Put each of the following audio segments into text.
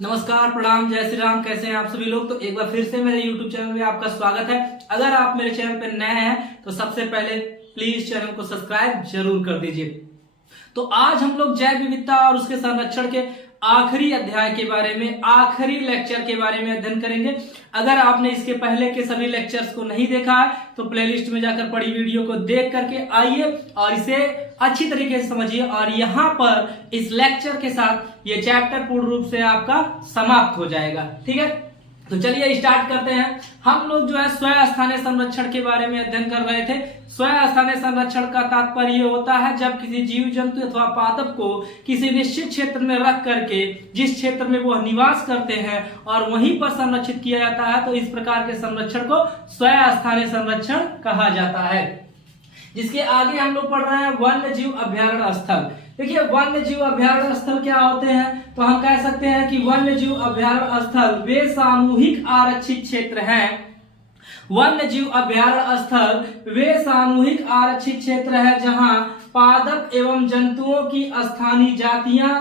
नमस्कार, प्रणाम, जय श्री राम। कैसे हैं आप सभी लोग। तो एक बार फिर से मेरे YouTube चैनल में आपका स्वागत है। अगर आप मेरे चैनल पर नए हैं तो सबसे पहले प्लीज चैनल को सब्सक्राइब जरूर कर दीजिए। तो आज हम लोग जैव विविधता और उसके संरक्षण के आखिरी अध्याय के बारे में, आखिरी लेक्चर के बारे में अध्ययन करेंगे। अगर आपने इसके पहले के सभी लेक्चर्स को नहीं देखा है तो प्लेलिस्ट में जाकर पड़ी वीडियो को देख करके आइए और इसे अच्छी तरीके से समझिए। और यहाँ पर इस लेक्चर के साथ ये चैप्टर पूर्ण रूप से आपका समाप्त हो जाएगा। ठीक है, तो चलिए स्टार्ट करते हैं। हम लोग जो है स्वयं स्थानीय संरक्षण के बारे में अध्ययन कर रहे थे। स्वयं स्थानीय संरक्षण का तात्पर्य होता है जब किसी जीव जंतु अथवा पादप को किसी निश्चित क्षेत्र में रख करके जिस क्षेत्र में वो निवास करते हैं और वहीं पर संरक्षित किया जाता है, तो इस प्रकार के संरक्षण को स्वयं स्थानीय संरक्षण कहा जाता है। जिसके आगे हम लोग पढ़ रहे हैं वन्य जीव अभ्यारण्य स्थल। देखिए, वन्य जीव अभ्यारण्य स्थल क्या होते हैं, तो हम कह सकते हैं कि वन्य जीव अभ्यारण्य स्थल वे सामूहिक आरक्षित क्षेत्र हैं। वन्य जीव अभ्यारण्य स्थल वे सामूहिक आरक्षित क्षेत्र है जहां पादप एवं जंतुओं की स्थानीय जातियां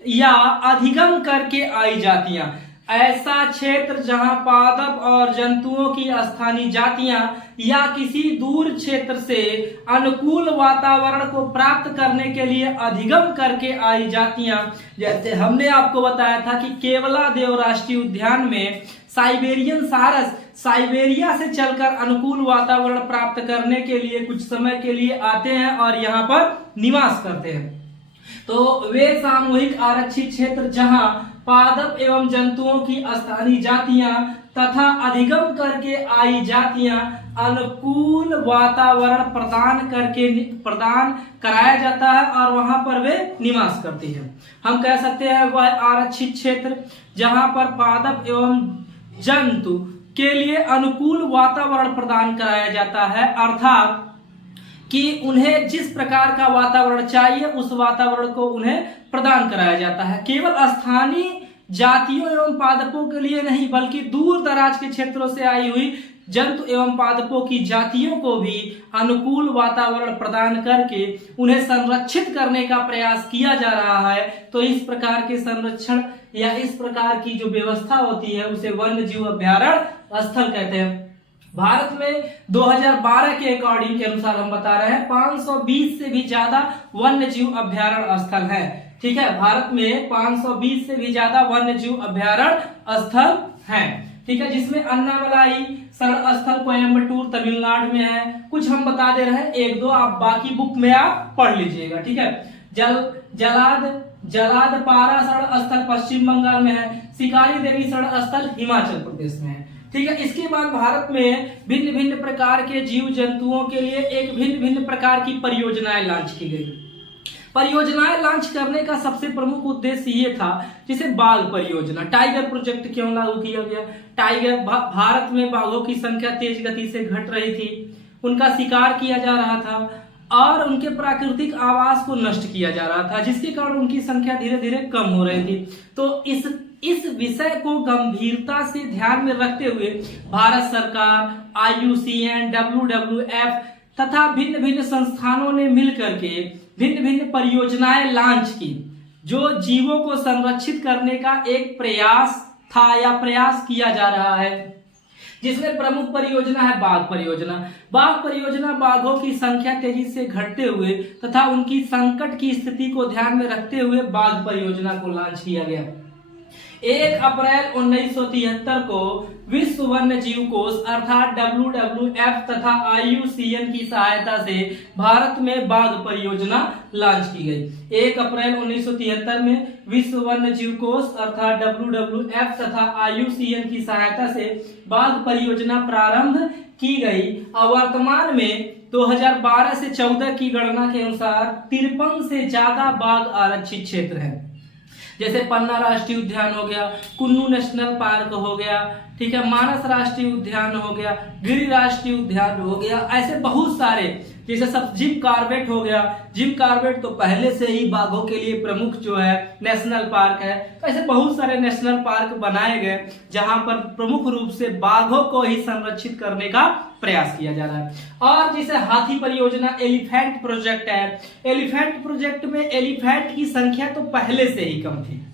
या अधिगम करके आई जातियां। ऐसा क्षेत्र जहां पादप और जंतुओं की स्थानीय जातियां या किसी दूर क्षेत्र से अनुकूल वातावरण को प्राप्त करने के लिए अधिगम करके आई जातियां, जैसे हमने आपको बताया था कि केवलादेव राष्ट्रीय उद्यान में साइबेरियन सारस साइबेरिया से चलकर अनुकूल वातावरण प्राप्त करने के लिए कुछ समय के लिए आते हैं और यहाँ पर निवास करते हैं। तो वे सामूहिक आरक्षित क्षेत्र जहां पादप एवं जंतुओं की स्थानीय जातियां तथा अधिगम करके आई जातियां अनुकूल वातावरण प्रदान कराया जाता है और वहां पर वे निवास करती हैं। हम कह सकते हैं वह आरक्षित क्षेत्र जहां पर पादप एवं जंतु के लिए अनुकूल वातावरण प्रदान कराया जाता है, अर्थात कि उन्हें जिस प्रकार का वातावरण चाहिए उस वातावरण को उन्हें प्रदान कराया जाता है। केवल स्थानीय जातियों एवं पादपों के लिए नहीं बल्कि दूर दराज के क्षेत्रों से आई हुई जंतु एवं पादपों की जातियों को भी अनुकूल वातावरण प्रदान करके उन्हें संरक्षित करने का प्रयास किया जा रहा है। तो इस प्रकार के संरक्षण या इस प्रकार की जो व्यवस्था होती है उसे वन्य जीव अभ्यारण्य स्थल कहते हैं। भारत में 2012 के अकॉर्डिंग के अनुसार हम बता रहे हैं 520 से भी ज्यादा वन्य जीव अभ्यारण्य स्थल है। ठीक है, भारत में 520 से भी ज्यादा वन्य जीव अभ्यारण्य स्थल हैं। ठीक है, जिसमें अन्नामलाई शरण स्थल कोयम्बटूर तमिलनाडु में है। कुछ हम बता दे रहे हैं, एक दो आप बाकी बुक में आप पढ़ लीजिएगा। ठीक है, जलादपारा शरण स्थल पश्चिम बंगाल में है। शिकारी देवी शरण स्थल हिमाचल प्रदेश में है। ठीक है, इसके बाद भारत में भिन्न भिन्न प्रकार के जीव जंतुओं के लिए एक भिन्न भिन्न प्रकार की परियोजनाएं लॉन्च की गई। परियोजनाएं लॉन्च करने का सबसे प्रमुख उद्देश्य ये था, जैसे बाघ परियोजना, टाइगर प्रोजेक्ट क्यों लागू किया गया। टाइगर भारत में बाघों की संख्या तेज गति से घट रही थी, उनका शिकार किया जा रहा था और उनके प्राकृतिक आवास को नष्ट किया जा रहा था, जिसके कारण उनकी संख्या धीरे धीरे कम हो रही थी। तो इस विषय को गंभीरता से ध्यान में रखते हुए भारत सरकार, IUCN, WWF तथा भिन्न भिन्न संस्थानों ने मिलकर के भिन्न भिन्न परियोजनाएं लॉन्च की, जो जीवों को संरक्षित करने का एक प्रयास था या प्रयास किया जा रहा है। जिसमें प्रमुख परियोजना है बाघ परियोजना। बाघ परियोजना बाघों की संख्या तेजी से घटते हुए तथा उनकी संकट की स्थिति को ध्यान में रखते हुए बाघ परियोजना को लॉन्च किया गया। 1 अप्रैल 1973 को विश्व वन्य जीव कोष अर्थात WWF तथा IUCN की सहायता से भारत में बाघ परियोजना लॉन्च की गई। 1 अप्रैल 1973 में विश्व वन्य जीव कोष अर्थात WWF तथा IUCN की सहायता से बाघ परियोजना प्रारंभ की गई और वर्तमान में 2012 से 14 की गणना के अनुसार 53 से ज्यादा बाघ आरक्षित क्षेत्र है। जैसे पन्ना राष्ट्रीय उद्यान हो गया, कुन्नू नेशनल पार्क हो गया, ठीक है, मानस राष्ट्रीय उद्यान हो गया, गिरि राष्ट्रीय उद्यान हो गया, ऐसे बहुत सारे, जैसे सब जिम कॉर्बेट हो गया। जिम कॉर्बेट तो पहले से ही बाघों के लिए प्रमुख जो है नेशनल पार्क है। तो ऐसे बहुत सारे नेशनल पार्क बनाए गए जहां पर प्रमुख रूप से बाघों को ही संरक्षित करने का प्रयास किया जा रहा है। और जैसे हाथी परियोजना, एलिफेंट प्रोजेक्ट है। एलिफेंट प्रोजेक्ट में एलिफेंट की संख्या तो पहले से ही कम थी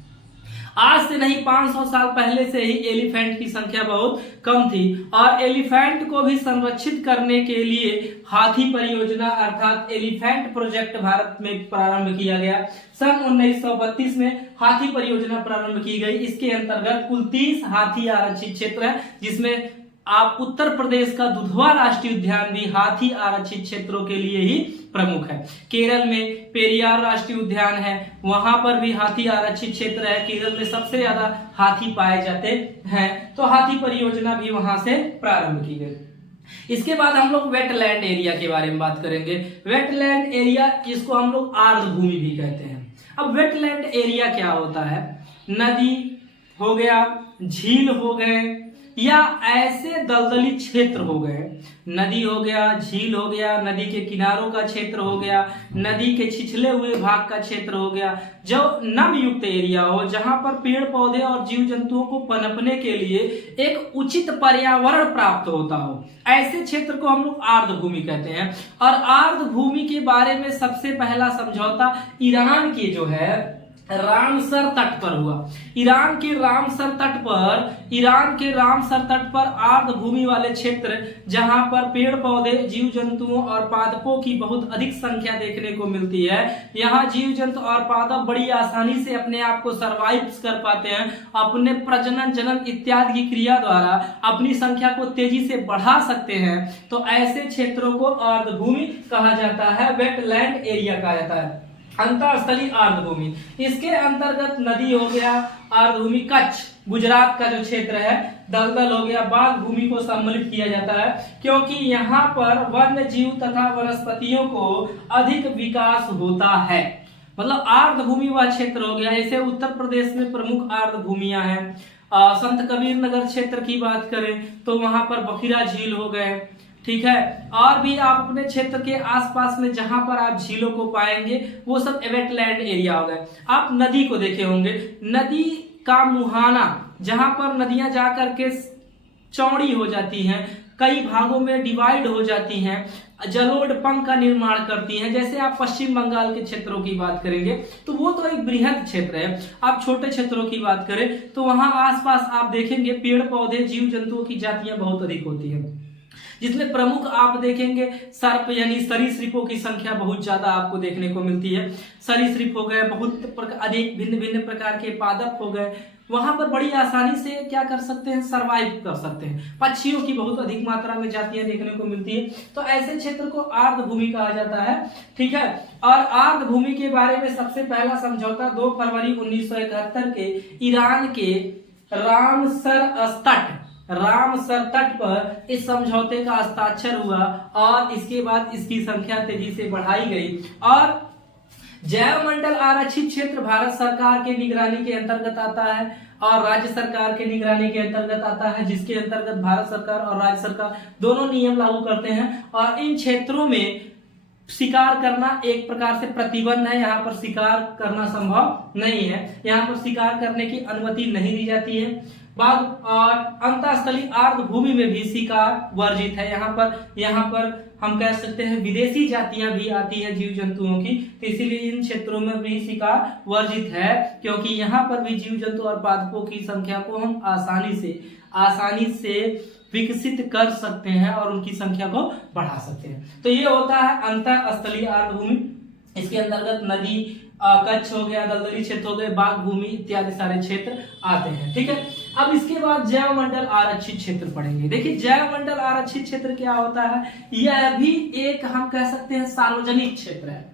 आज से नहीं 500 साल पहले से ही एलिफेंट की संख्या बहुत कम थी और एलिफेंट को भी संरक्षित करने के लिए हाथी परियोजना अर्थात एलिफेंट प्रोजेक्ट भारत में प्रारंभ किया गया। सन 1932 में हाथी परियोजना प्रारंभ की गई। इसके अंतर्गत कुल 30 हाथी आरक्षित क्षेत्र है, जिसमें आप उत्तर प्रदेश का दुधवा राष्ट्रीय उद्यान भी हाथी आरक्षित क्षेत्रों के लिए ही प्रमुख है। केरल में पेरियार राष्ट्रीय उद्यान है, वहां पर भी हाथी आरक्षित क्षेत्र है। केरल में सबसे ज्यादा हाथी पाए जाते हैं, तो हाथी परियोजना भी वहां से प्रारंभ की गई। इसके बाद हम लोग वेटलैंड एरिया के बारे में बात करेंगे। वेटलैंड एरिया, जिसको हम लोग आर्द्र भूमि भी कहते हैं। अब वेटलैंड एरिया क्या होता है? नदी हो गया, झील हो गए या ऐसे दलदली क्षेत्र हो गए। नदी हो गया, झील हो गया, नदी के किनारों का क्षेत्र हो गया, नदी के छिछले हुए भाग का क्षेत्र हो गया, जो नम युक्त एरिया हो, जहां पर पेड़ पौधे और जीव जंतुओं को पनपने के लिए एक उचित पर्यावरण प्राप्त होता हो, ऐसे क्षेत्र को हम लोग आर्द्र भूमि कहते हैं। और आर्द्र भूमि के बारे में सबसे पहला समझौता ईरान के जो है रामसर तट पर हुआ। ईरान के रामसर तट पर आर्द्र भूमि वाले क्षेत्र, जहां पर पेड़ पौधे, जीव जंतुओं और पादपों की बहुत अधिक संख्या देखने को मिलती है। यहाँ जीव जंतु और पादप बड़ी आसानी से अपने आप को सर्वाइव कर पाते हैं, अपने प्रजनन, जनन इत्यादि की क्रिया द्वारा अपनी संख्या को तेजी से बढ़ा सकते हैं। तो ऐसे क्षेत्रों को आर्द्र भूमि कहा जाता है, वेटलैंड एरिया कहा जाता है। अंतरस्थलीय आर्द्र भूमि, इसके अंतर्गत नदी हो गया, आर्द्र भूमि कच्छ गुजरात का जो क्षेत्र है, दलदल हो गया, बाघ भूमि को सम्मिलित किया जाता है, क्योंकि यहाँ पर वन्य जीव तथा वनस्पतियों को अधिक विकास होता है। मतलब आर्द्र भूमि वह क्षेत्र हो गया। ऐसे उत्तर प्रदेश में प्रमुख आर्द्र भूमियां हैं। संत कबीर नगर क्षेत्र की बात करें तो वहां पर बखिरा झील हो गए, ठीक है। और भी आप अपने क्षेत्र के आसपास में जहां पर आप झीलों को पाएंगे वो सब वेटलैंड एरिया हो गए। आप नदी को देखे होंगे, नदी का मुहाना, जहां पर नदियां जाकर के चौड़ी हो जाती हैं, कई भागों में डिवाइड हो जाती हैं, जलोढ़ पंख का निर्माण करती हैं। जैसे आप पश्चिम बंगाल के क्षेत्रों की बात करेंगे तो वो तो एक बृहद क्षेत्र है। आप छोटे क्षेत्रों की बात करें तो वहां आसपास आप देखेंगे पेड़ पौधे, जीव जंतुओं की जातियां बहुत अधिक होती हैं, जिसमें प्रमुख आप देखेंगे सर्प यानी सरीसृपों की संख्या बहुत ज्यादा आपको देखने को मिलती है। सरीसृप हो गए, बहुत अधिक भिन्न भिन्न प्रकार के पादप हो गए, वहां पर बड़ी आसानी से क्या कर सकते हैं, सरवाइव कर सकते हैं। पक्षियों की बहुत अधिक मात्रा में जातियां देखने को मिलती है। तो ऐसे क्षेत्र को आर्द्र भूमि कहा जाता है, ठीक है। और आर्द्र भूमि के बारे में सबसे पहला समझौता 2 फरवरी 1971 के ईरान के रामसर तट पर इस समझौते का हस्ताक्षर हुआ और इसके बाद इसकी संख्या तेजी से बढ़ाई गई। और जैव मंडल आरक्षित क्षेत्र भारत सरकार के निगरानी के अंतर्गत आता है और राज्य सरकार के निगरानी के अंतर्गत आता है, जिसके अंतर्गत भारत सरकार और राज्य सरकार दोनों नियम लागू करते हैं। और इन क्षेत्रों में शिकार करना एक प्रकार से प्रतिबंध है, यहाँ पर शिकार करना संभव नहीं है, यहाँ पर शिकार करने की अनुमति नहीं दी जाती है। बाघ और अंतःस्थलीय आर्द्र भूमि में भी शिकार वर्जित है। यहाँ पर हम कह सकते हैं विदेशी जातियां भी आती हैं जीव जंतुओं की, तो इसीलिए इन क्षेत्रों में भी शिकार वर्जित है, क्योंकि यहाँ पर भी जीव जंतु और पादपों की संख्या को हम आसानी से विकसित कर सकते हैं और उनकी संख्या को बढ़ा सकते हैं। तो ये होता है अंतःस्थलीय आर्द्र भूमि। इसके अंतर्गत नदी, कच्छ हो गया, दलदली क्षेत्र हो गए, बाघ भूमि इत्यादि सारे क्षेत्र आते हैं, ठीक है। अब इसके बाद जैव मंडल आरक्षित क्षेत्र पढ़ेंगे। देखिए जैव मंडल आरक्षित क्षेत्र क्या होता है, यह भी एक हम कह सकते हैं सार्वजनिक क्षेत्र है।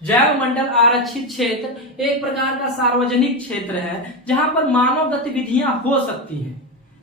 जैव मंडल आरक्षित क्षेत्र एक प्रकार का सार्वजनिक क्षेत्र है जहां पर मानव गतिविधियां हो सकती हैं,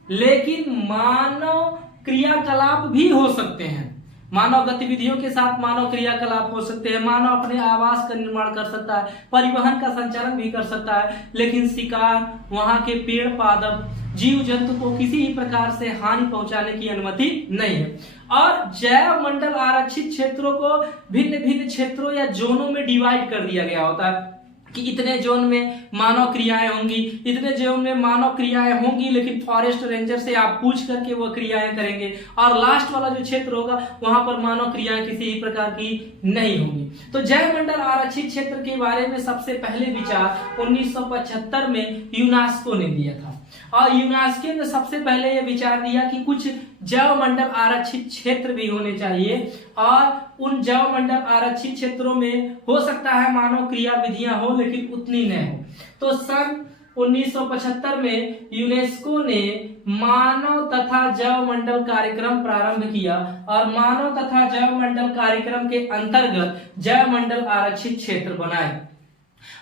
लेकिन मानव क्रियाकलाप भी हो सकते हैं। मानव गतिविधियों के साथ मानव क्रियाकलाप हो सकते हैं, मानव अपने आवास का निर्माण कर सकता है, परिवहन का संचालन भी कर सकता है, लेकिन शिकार, वहां के पेड़ पादप, जीव जंतु को किसी भी प्रकार से हानि पहुंचाने की अनुमति नहीं है। और जैव मंडल आरक्षित क्षेत्रों को भिन्न भिन्न क्षेत्रों या जोनों में डिवाइड कर दिया गया होता है। कि इतने जोन में मानव क्रियाएं होंगी, इतने जोन में मानव क्रियाएं होंगी, लेकिन फॉरेस्ट रेंजर से आप पूछ करके वो क्रियाएं करेंगे, और लास्ट वाला जो क्षेत्र होगा वहां पर मानव क्रियाएं किसी भी प्रकार की नहीं होंगी। तो जैवमंडल आरक्षित क्षेत्र के बारे में सबसे पहले विचार 1975 में यूनेस्को ने दिया था, और यूनेस्को ने सबसे पहले यह विचार दिया कि कुछ जैवमंडल आरक्षित क्षेत्र भी होने चाहिए, और उन जैवमंडल आरक्षित क्षेत्रों में हो सकता है मानव क्रिया विधियां हो, लेकिन उतनी न हो। तो सन 1975 में यूनेस्को ने मानव तथा जैवमंडल कार्यक्रम प्रारंभ किया, और मानव तथा जैवमंडल कार्यक्रम के अंतर्गत जैवमंडल आरक्षित क्षेत्र बनाए।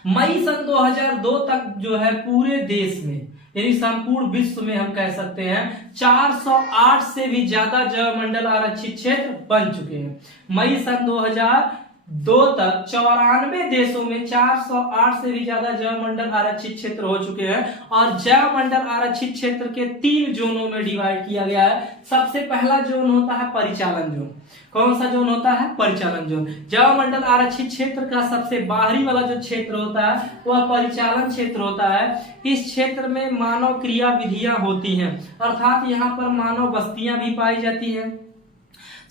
मई सन 2002 तक जो है पूरे देश में, यानी संपूर्ण विश्व में हम कह सकते हैं 408 से भी ज्यादा जैवमंडल आरक्षित क्षेत्र बन चुके हैं। मई सन 2002 तक 94 देशों में 408 से भी ज्यादा जैवमंडल आरक्षित क्षेत्र हो चुके हैं, और जैवमंडल आरक्षित क्षेत्र के 3 जोनों में डिवाइड किया गया है। सबसे पहला जोन होता है परिचालन जोन। कौन सा जोन होता है? परिचालन जोन। जैवमंडल आरक्षित क्षेत्र का सबसे बाहरी वाला जो क्षेत्र होता है वह परिचालन क्षेत्र होता है। इस क्षेत्र में मानव क्रिया विधियां होती हैं, अर्थात यहाँ पर मानव बस्तियां भी पाई जाती हैं,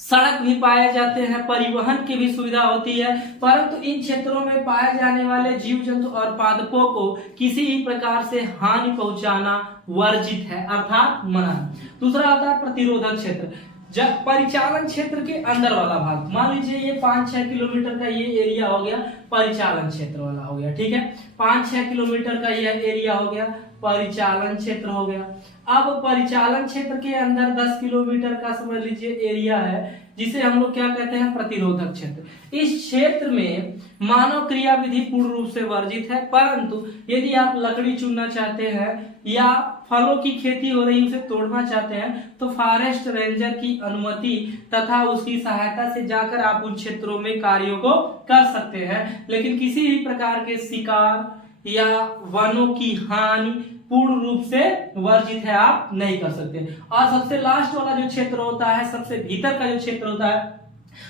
सड़क भी पाए जाते हैं, परिवहन की भी सुविधा होती है, परंतु इन क्षेत्रों में पाए जाने वाले जीव जंतु और पादपों को किसी भी प्रकार से हानि पहुंचाना वर्जित है, अर्थात मना। दूसरा आता है प्रतिरोधक क्षेत्र। जब परिचालन क्षेत्र के अंदर वाला भाग, मान लीजिए ये 5-6 किलोमीटर का ये एरिया हो गया, परिचालन क्षेत्र वाला हो गया, ठीक है। 5-6 किलोमीटर का ये एरिया हो गया, परिचालन क्षेत्र हो गया। अब परिचालन क्षेत्र के अंदर 10 किलोमीटर का समझ लीजिए एरिया है, जिसे हम लोग क्या कहते हैं? प्रतिरोधक क्षेत्र। इस क्षेत्र में मानव क्रिया विधि पूर्ण रूप से वर्जित है, परंतु यदि आप लकड़ी चुनना चाहते हैं या फलों की खेती हो रही उसे तोड़ना चाहते हैं, तो फॉरेस्ट रेंजर की अनुमति तथा उसकी सहायता से जाकर आप उन क्षेत्रों में कार्यों को कर सकते हैं, लेकिन किसी भी प्रकार के शिकार या वनों की हानि पूर्ण रूप से वर्जित है, आप नहीं कर सकते। और सबसे लास्ट वाला जो क्षेत्र होता है, सबसे भीतर का जो क्षेत्र होता है,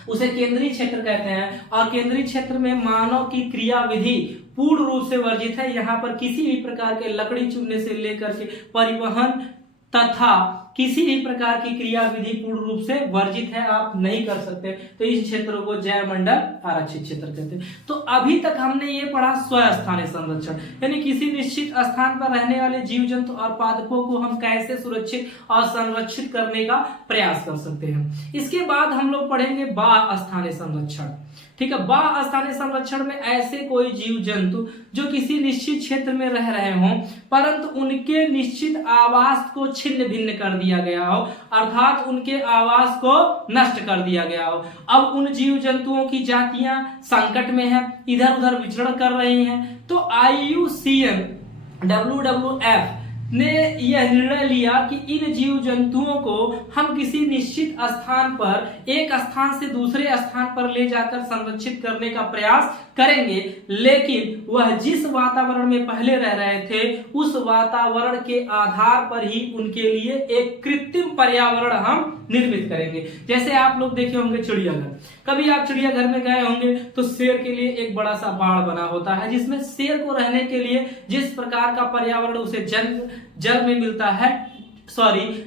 उसे केंद्रीय क्षेत्र कहते हैं, और केंद्रीय क्षेत्र में मानव की क्रिया विधि पूर्ण रूप से वर्जित है। यहाँ पर किसी भी प्रकार के लकड़ी चुनने से लेकर के परिवहन तथा किसी भी प्रकार की क्रिया विधि पूर्ण रूप से वर्जित है, आप नहीं कर सकते। तो इस क्षेत्र को जैवमंडल आरक्षित क्षेत्र कहते हैं। तो अभी तक हमने ये पढ़ा स्वस्थानीय संरक्षण, यानी किसी निश्चित स्थान पर रहने वाले जीव जंतु और पादपों को हम कैसे सुरक्षित और संरक्षित करने का प्रयास कर सकते हैं। इसके बाद हम लोग पढ़ेंगे बाह्य संरक्षण, ठीक है। बाह्य स्थानीय संरक्षण में ऐसे कोई जीव जंतु जो किसी निश्चित क्षेत्र में रह रहे हों, परंतु उनके निश्चित आवास को छिन्न भिन्न कर दिया गया हो, अर्थात उनके आवास को नष्ट कर दिया गया हो। अब उन जीव जंतुओं की जातियां संकट में हैं, इधर उधर विचरण कर रही हैं, तो IUCN WWF ने यह निर्णय लिया कि इन जीव जंतुओं को हम किसी निश्चित स्थान पर एक स्थान से दूसरे स्थान पर ले जाकर संरक्षित करने का प्रयास करेंगे, लेकिन वह जिस वातावरण में पहले रह रहे थे उस वातावरण के आधार पर ही उनके लिए एक कृत्रिम पर्यावरण हम निर्मित करेंगे। जैसे आप लोग देखे होंगे चिड़ियाघर, कभी आप चिड़ियाघर में गए होंगे तो शेर के लिए एक बड़ा सा बाड़ बना होता है, जिसमें शेर को रहने के लिए जिस प्रकार का पर्यावरण उसे जल में मिलता है,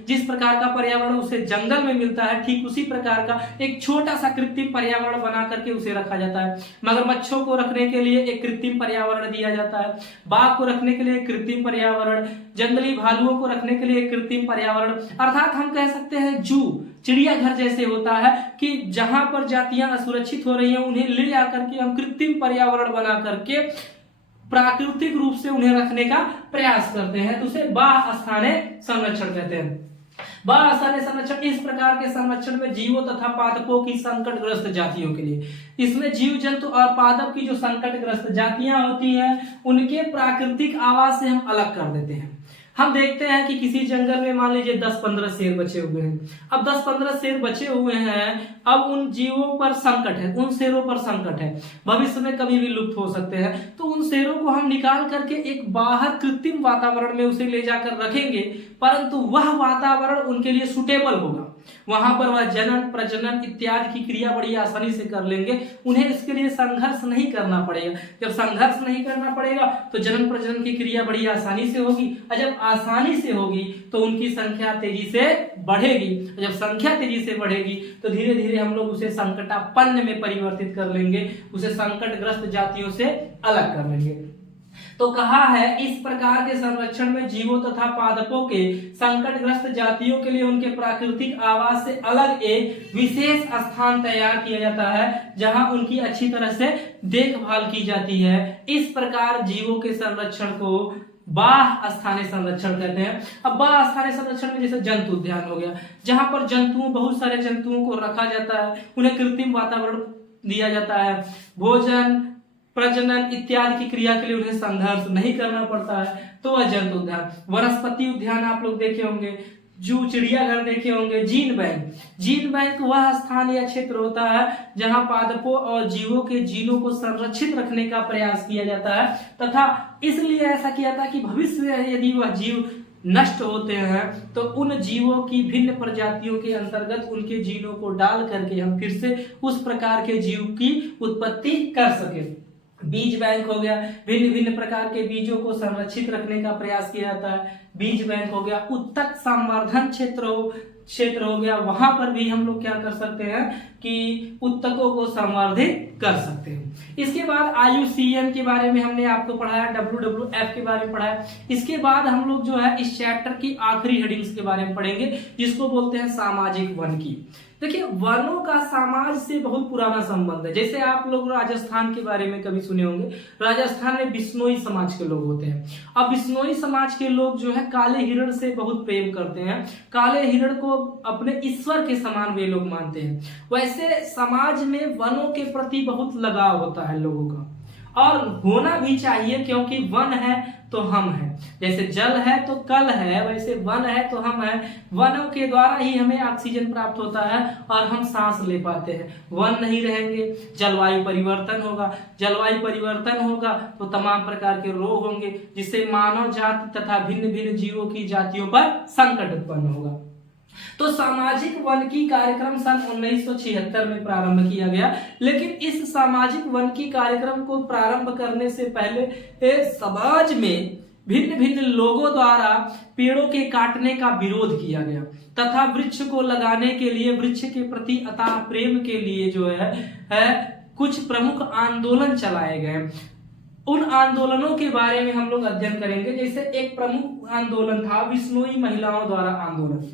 जिस प्रकार का पर्यावरण उसे जंगल में मिलता है, ठीक उसी प्रकार का एक छोटा सा कृत्रिम पर्यावरण बना करके उसे रखा जाता है। मगरमच्छों को रखने के लिए एक कृत्रिम पर्यावरण दिया जाता है, बाघ को रखने के लिए एक कृत्रिम पर्यावरण, जंगली भालुओं को रखने के लिए एक कृत्रिम पर्यावरण, अर्थात हम कह सकते हैं जू चिड़ियाघर जैसे होता है कि जहां पर जातियां असुरक्षित हो रही हैं उन्हें ले आकर के हम कृत्रिम पर्यावरण बना करके प्राकृतिक रूप से उन्हें रखने का प्रयास करते हैं, तो उसे बाह्य स्थानीय संरक्षण कहते हैं। बाह्य स्थानीय संरक्षण इस प्रकार के संरक्षण में जीवों तथा पादपों की संकटग्रस्त जातियों के लिए, इसमें जीव जंतु और पादप की जो संकटग्रस्त जातियां होती हैं उनके प्राकृतिक आवास से हम अलग कर देते हैं। हम देखते हैं कि किसी जंगल में मान लीजिए 10-15 शेर बचे हुए हैं। अब 10-15 शेर बचे हुए हैं, अब उन जीवों पर संकट है, उन शेरों पर संकट है, भविष्य में कभी भी लुप्त हो सकते हैं। तो उन शेरों को हम निकाल करके एक बाहर कृत्रिम वातावरण में उसे ले जाकर रखेंगे, परंतु वह वातावरण उनके लिए सुटेबल होगा, वहां पर वह जनन प्रजनन इत्यादि की क्रिया बड़ी आसानी से कर लेंगे, उन्हें इसके लिए संघर्ष नहीं करना पड़ेगा। जब संघर्ष नहीं करना पड़ेगा तो जनन प्रजनन की क्रिया बड़ी आसानी से होगी, और जब आसानी से होगी तो उनकी संख्या तेजी से बढ़ेगी। जब संख्या तेजी से बढ़ेगी तो धीरे धीरे हम लोग उसे संकटापन्न में परिवर्तित कर लेंगे, उसे संकटग्रस्त जातियों से अलग कर लेंगे। तो कहा है इस प्रकार के संरक्षण में जीवों तथा पादपों के संकटग्रस्त जातियों के लिए उनके प्राकृतिक आवास से अलग एक विशेष स्थान तैयार किया जाता है, जहां उनकी अच्छी तरह से देखभाल की जाती है। इस प्रकार जीवों के संरक्षण को बाह्य स्थानीय संरक्षण कहते हैं। अब बाह्य स्थानीय संरक्षण में जैसे जंतु उद्यान हो गया, जहां पर बहुत सारे जंतुओं को रखा जाता है, उन्हें कृत्रिम वातावरण दिया जाता है, भोजन प्रजनन इत्यादि की क्रिया के लिए उन्हें संघर्ष नहीं करना पड़ता है, तो वह जंतु उद्यान। वनस्पति उद्यान आप लोग देखे होंगे, जू चिड़ियाघर देखे होंगे। जीन बैंक वह स्थान या क्षेत्र होता है जहां पादपों और जीवों के जीनों को संरक्षित रखने का प्रयास किया जाता है, तथा इसलिए ऐसा किया था कि भविष्य में यदि वह जीव नष्ट होते हैं तो उन जीवों की भिन्न प्रजातियों के अंतर्गत उनके जीनों को डाल करके हम फिर से उस प्रकार के जीव की उत्पत्ति कर सके। बीज बैंक हो गया, भिन्न भिन्न प्रकार के बीजों को संरक्षित रखने का प्रयास किया जाता है, बीज बैंक हो गया। उत्तक संवर्धन क्षेत्र हो गया, वहां पर भी हम लोग क्या कर सकते हैं कि उत्तकों को संवर्धित कर सकते हैं। इसके बाद IUCN के बारे में हमने आपको पढ़ाया, WWF के बारे में पढ़ाया। इसके बाद हम लोग जो है इस चैप्टर की आखिरी हेडिंग्स के बारे में पढ़ेंगे, जिसको बोलते हैं सामाजिक वन की। देखिए, वनों का समाज से बहुत पुराना संबंध है। जैसे आप लोग राजस्थान के बारे में कभी सुने होंगे, राजस्थान में बिश्नोई समाज के लोग होते हैं। अब बिश्नोई समाज के लोग जो है काले हिरण से बहुत प्रेम करते हैं, काले हिरण को अपने ईश्वर के समान वे लोग मानते हैं। वैसे समाज में वनों के प्रति बहुत लगाव होता है लोगों का, और होना भी चाहिए, क्योंकि वन है तो हम हैं। जैसे जल है तो कल है, वैसे वन है तो हम हैं। वनों के द्वारा ही हमें ऑक्सीजन प्राप्त होता है और हम सांस ले पाते हैं। वन नहीं रहेंगे, जलवायु परिवर्तन होगा तो तमाम प्रकार के रोग होंगे, जिससे मानव जाति तथा भिन्न भिन्न जीवों की जातियों पर संकट उत्पन्न होगा। तो सामाजिक वन की कार्यक्रम सन 1976 में प्रारंभ किया गया, लेकिन इस सामाजिक वन की कार्यक्रम को प्रारंभ करने से पहले समाज में भिन्न भिन्न लोगों द्वारा पेड़ों के काटने का विरोध किया गया, तथा वृक्ष को लगाने के लिए, वृक्ष के प्रति अथाह प्रेम के लिए जो है कुछ प्रमुख आंदोलन चलाए गए। उन आंदोलनों के बारे में हम लोग अध्ययन करेंगे। जैसे एक प्रमुख आंदोलन था बिश्नोई महिलाओं द्वारा आंदोलन।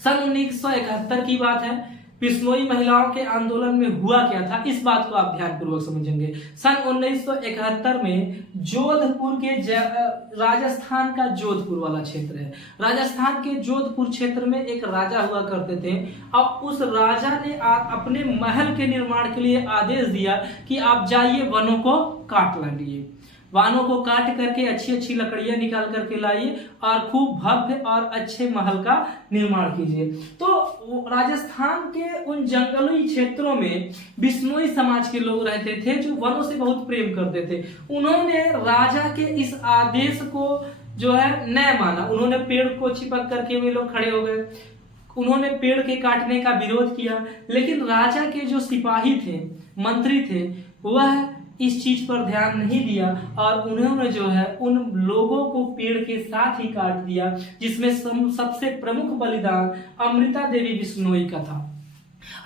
सन 1971 की बात है। बिश्नोई महिलाओं के आंदोलन में हुआ क्या था, इस बात को आप ध्यानपूर्वक समझेंगे। सन 1971 में जोधपुर के राजस्थान का जोधपुर वाला क्षेत्र है, राजस्थान के जोधपुर क्षेत्र में एक राजा हुआ करते थे। अब उस राजा ने अपने महल के निर्माण के लिए आदेश दिया कि आप जाइए वनों को काट लाइए, वानों को काट करके अच्छी अच्छी लकड़ियां निकाल करके लाइए और खूब भव्य और अच्छे महल का निर्माण कीजिए। तो राजस्थान के उन जंगली क्षेत्रों में बिश्नोई समाज के लोग रहते थे जो वनों से बहुत प्रेम करते थे। उन्होंने राजा के इस आदेश को जो है न माना, उन्होंने पेड़ को चिपक करके वे लोग खड़े हो गए, उन्होंने पेड़ के काटने का विरोध किया। लेकिन राजा के जो सिपाही थे, मंत्री थे, वह इस चीज पर ध्यान नहीं दिया और उन्होंने जो है उन लोगों को पेड़ के साथ ही काट दिया, जिसमें सबसे प्रमुख बलिदान अमृता देवी बिश्नोई का था।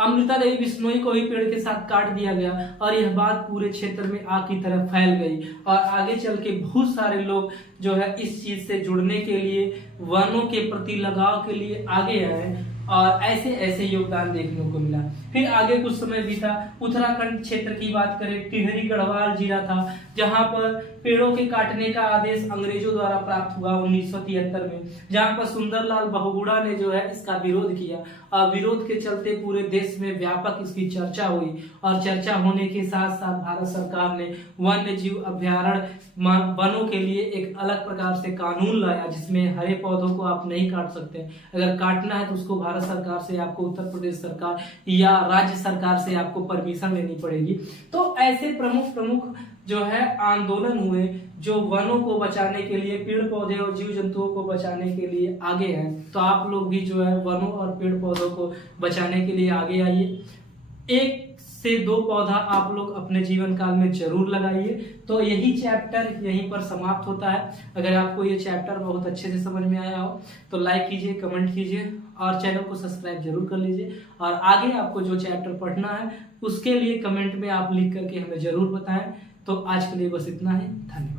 अमृता देवी बिश्नोई को ही पेड़ के साथ काट दिया गया और यह बात पूरे क्षेत्र में आग की तरह फैल गई और आगे चल के बहुत सारे लोग जो है इस चीज से जुड़ने के लिए, वनों के प्रति लगाव के लिए आगे आए और ऐसे ऐसे योगदान देखने को मिला। फिर आगे कुछ समय बीता, उत्तराखंड क्षेत्र की बात करें, टिहरी गढ़वाल जिला था जहां पर पेड़ों के काटने का आदेश अंग्रेजों द्वारा प्राप्त हुआ 1973 में, जहां पर सुंदरलाल बहुगुणा ने जो है इसका विरोध किया और विरोध के चलते पूरे देश में व्यापक इसकी चर्चा हुई और चर्चा होने के साथ साथ भारत सरकार ने वन्य जीव अभ्यारण्य वनों के लिए एक अलग प्रकार से कानून लाया जिसमें हरे पौधों को आप नहीं काट सकते, अगर काटना है तो उसको भारत सरकार से, आपको उत्तर प्रदेश सरकार या राज्य सरकार से आपको परमिशन लेनी पड़ेगी। तो ऐसे प्रमुख जो है आंदोलन हुए जो वनों को बचाने के लिए, पेड़ पौधे और जीव जंतुओं को बचाने के लिए आगे हैं। तो आप लोग भी जो है वनों और पेड़ पौधों को बचाने के लिए आगे आइए। 1 से 2 पौधा आप लोग अपने जीवन काल में जरूर लगाइए। तो यही चैप्टर यहीं पर समाप्त होता है। अगर आपको ये चैप्टर बहुत अच्छे से समझ में आया हो तो लाइक कीजिए, कमेंट कीजिए और चैनल को सब्सक्राइब जरूर कर लीजिए। और आगे आपको जो चैप्टर पढ़ना है उसके लिए कमेंट में आप लिख करके हमें जरूर बताएं। तो आज के लिए बस इतना ही, धन्यवाद।